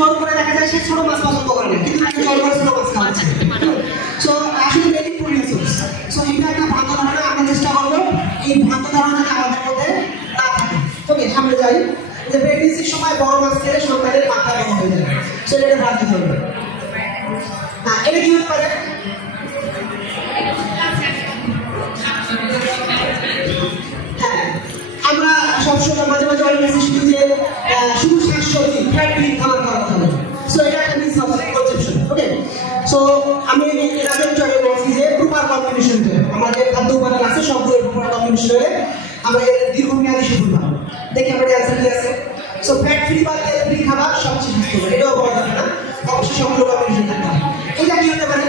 জোর করে দেখা যায় সে ছোট মাছ পছন্দ করে না, কিন্তু তাকে জোর করে ছোট মাছ খাওয়াচ্ছে। সো আসলে মেডিক প্রডিউসার্স, সো এটা একটা ভ্রান্ত ধারণা। আমরা চেষ্টা করবো এই ভ্রান্ত ধারণাটা আমাদের মধ্যে না থাকে। ওকে, সামনে যাই। যে প্রেগনেন্সির সময় বড় মাছ খেলে সন্তানের মাথা বড় হয়ে যাবে, সেটা ভ্রান্ত ধারণা। হ্যাঁ, এটা কি হতে পারে? হ্যাঁ, আমরা সবসময় মাঝে মাঝে অনেক মেসেজ শুনি যে শুধু শাকসবজি ফ্যাট ফ্রি খাবার খাওয়া কথা বলে। সো এটা একটা মিসকনসেপশন। ওকে, সো আমি এর আগে একটু আগে বলছি যে প্রপার কম্বিনেশন করে আমাদের খাদ্য উপাদান আছে, সবগুলো প্রপার কম্বিনেশন করে আমরা এর দীর্ঘমেয়াদী সফল পাবো। দেখি আমাদের অ্যান্সার কি আছে। সো ফ্যাট ফ্রি বা তেল ফ্রি খাবার সবচেয়ে স্বাস্থ্যকর, এটাও বলা যাবে না, অবশ্যই সবগুলো কম্বিনেশন থাকতে হবে। এটা কি হতে পারে?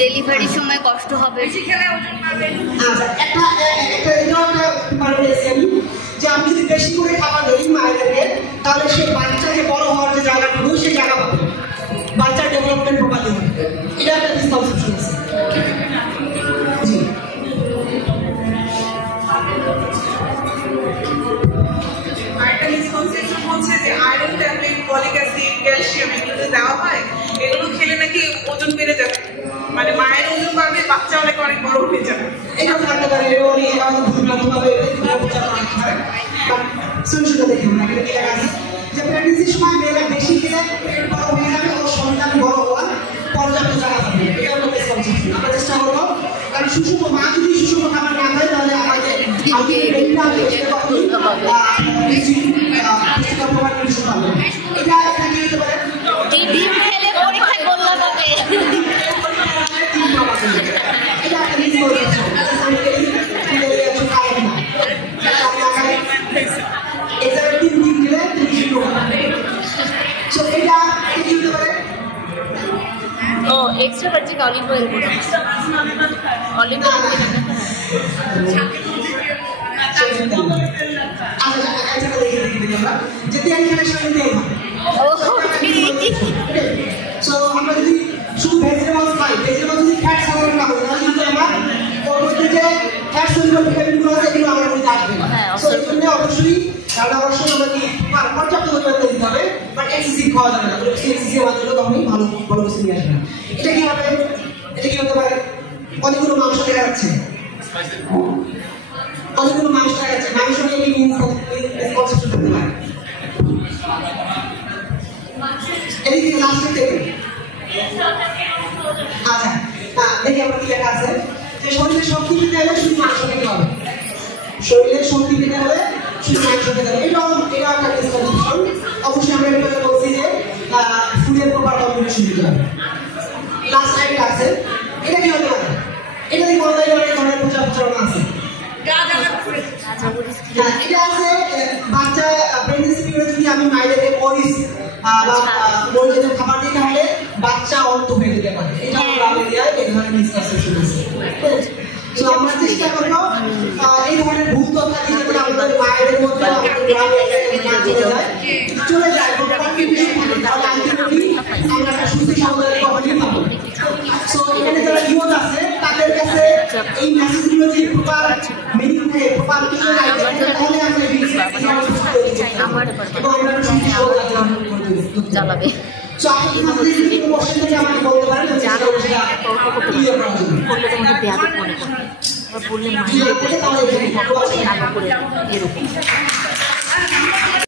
ডেলিভারির সময় কষ্ট হবে, যে আমি যদি বেশি করে খাবার দিই মায়েদেরকে, তাহলে সে বাচ্চাকে বড় হওয়ার যে জায়গাটুকু সে জায়গা পাবে, বাচ্চার ডেভেলপমেন্ট প্রপারলি হবে। এটা একটা মিসকনসেপশন আছে। জি, আরেকটা মিসকনসেপশন হচ্ছে যে iron tablet, folic acid, calcium এগুলো দেওয়া হয়, এগুলো খেলে নাকি ওজন বেড়ে যাবে, মানে মায়ের ওজন বাড়বে, বাচ্চা অনেক অনেক বড় হয়ে যাবে। এটাও থাকতে পারে, এটাও অনেক ভুলভাবে প্রচার করা হয়। সলিউশনটা দেখি আমরা এখানে কি লেখা আছে যে প্রেগন্যান্সির সময় মেয়েরা বেশি খেলে পেট বড় হয়ে যাবে ও সন্তান বড় হওয়ার পর্যাপ্ত জায়গা পাবে। এটা হলো মিসকনসেপশন। আমরা চেষ্টা করবো, কারণ সুষম মা যদি সুষম খাবার না খায় তাহলে আমাদের এটা কি হতে পারে? ডিম খেলে পরীক্ষায় গোল্লা পাবে। এটা একটা মিসকনসেপশন। ও extra virgin olive oil, olive oil আমরা যদি শুধু ভেজিটেবলস খাই, ভেজিটেবল যদি ফ্যাট সাধারণ না হয় তাহলে কিন্তু আমরা পরবর্তীতে ফ্যাট সলিউবল ভিটামিনগুলো আছে এগুলো আমাদের মধ্যে আসবে না। সো এই জন্য অবশ্যই অবশ্যই আমাদের পর্যাপ্ত পরিমাণে দিতে হবে, বাট এক্সেসিভ খাওয়া যাবে না। এক্সেসিভ মাত্রা কখনোই ভালো ভালো কিছু নিয়ে আসবে না। এটা কি হবে? এটা কি হতে পারে? অনেকগুলো মাংস দেখা যাচ্ছে, অনেকগুলো মাংস দেখা যাচ্ছে, মাংস নিয়ে কি মিসকনসেপশন থাকতে পারে? এদিকে লাস্টের থেকে আচ্ছা, দেখি আমরা কি লেখা আছে যে শরীরে শক্তি পেতে হলে শুধু মাংস খেতে হবে, শরীরে শক্তি পেতে হলে শুধু মাংস খেতে হবে। এটা একটা মিসকনসেপশন। অবশ্যই আমরা এটা বলছি যে ফুডের প্রপার কম্বিনেশন দিতে হবে। লাস্ট আইটেম আছে, এটা কি হতে পারে? এটা কি অনলাইনে অনেক ধরনের প্রচারণা আছে। এটা আছে বাচ্চা প্রেগন্যান্সি পিরিয়ডে যদি আমি মায়েদেরকে মরিচ বা মরিচের খাবার দিই তাহলে বাচ্চা অন্ত হয়ে যেতে পারে। এটা আমরা এরিয়ায় এই ধরনের মিসকনসেপশন আছে। তো আমরা চেষ্টা করবো এই ধরনের ভুল তথ্য যাতে আমাদের মায়েদের মধ্যে আমাদের গ্রামে চলে যায় তাহলে আলটিমেটলি আমরা একটা সুস্থ সমাজের কখনই পাবো। সো এখানে যারা ইউথ আছে তাদের কাছে এই মেসেজগুলো যদি প্রপার মিনিং থাকে, প্রপার কিছু নাই, তাহলে আমরা এই জ্বালাবে। সো আপনি আমাদের কোনো কোশ্চেন থেকে আমাকে বলতে পারেন, জানো তোমাকে দেওয়া মনে করো বললে মাইন্ড এরকম